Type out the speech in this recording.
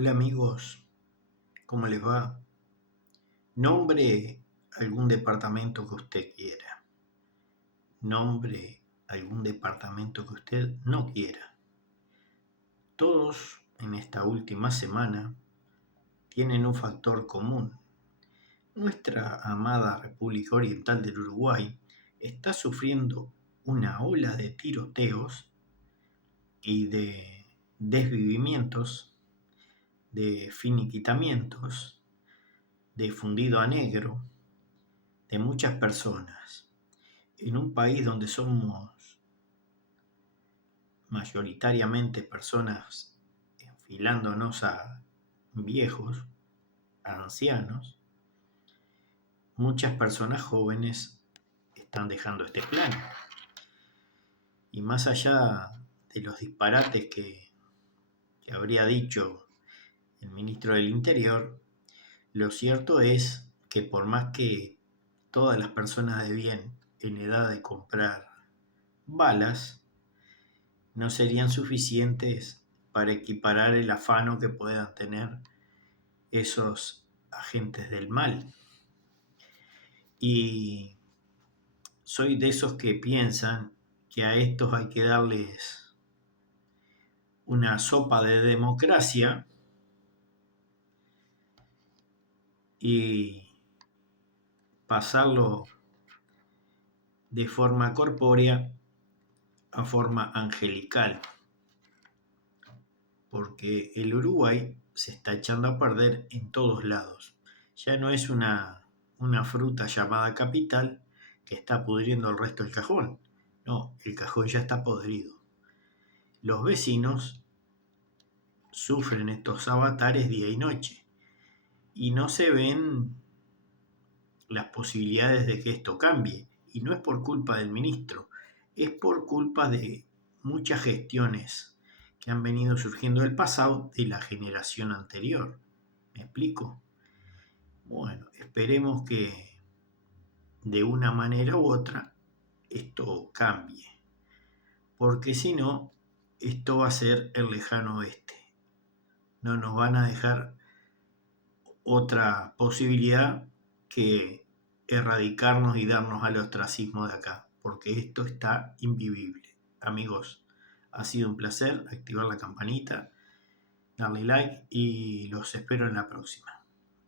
Hola amigos, ¿cómo les va? Nombre algún departamento que usted quiera. Nombre algún departamento que usted no quiera. Todos en esta última semana tienen un factor común. Nuestra amada República Oriental del Uruguay está sufriendo una ola de tiroteos y de desvivimientos, de finiquitamientos, de fundido a negro de muchas personas en un país donde somos mayoritariamente personas enfilándonos a viejos, a ancianos. Muchas personas jóvenes están dejando este plano. Y más allá de los disparates que habría dicho el ministro del Interior, lo cierto es que por más que todas las personas de bien en edad de comprar balas no serían suficientes para equiparar el afano que puedan tener esos agentes del mal. Y soy de esos que piensan que a estos hay que darles una sopa de democracia y pasarlo de forma corpórea a forma angelical, porque el Uruguay se está echando a perder en todos lados. Ya no es una fruta llamada capital que está pudriendo el resto del cajón. No, el cajón ya está podrido. Los vecinos sufren estos avatares día y noche y no se ven las posibilidades de que esto cambie. Y no es por culpa del ministro, es por culpa de muchas gestiones que han venido surgiendo del pasado de la generación anterior. ¿Me explico? Bueno, esperemos que de una manera u otra esto cambie, porque si no, esto va a ser el lejano oeste. No nos van a dejar otra posibilidad que erradicarnos y darnos al ostracismo de acá, porque esto está invivible. Amigos, ha sido un placer activar la campanita, darle like y los espero en la próxima.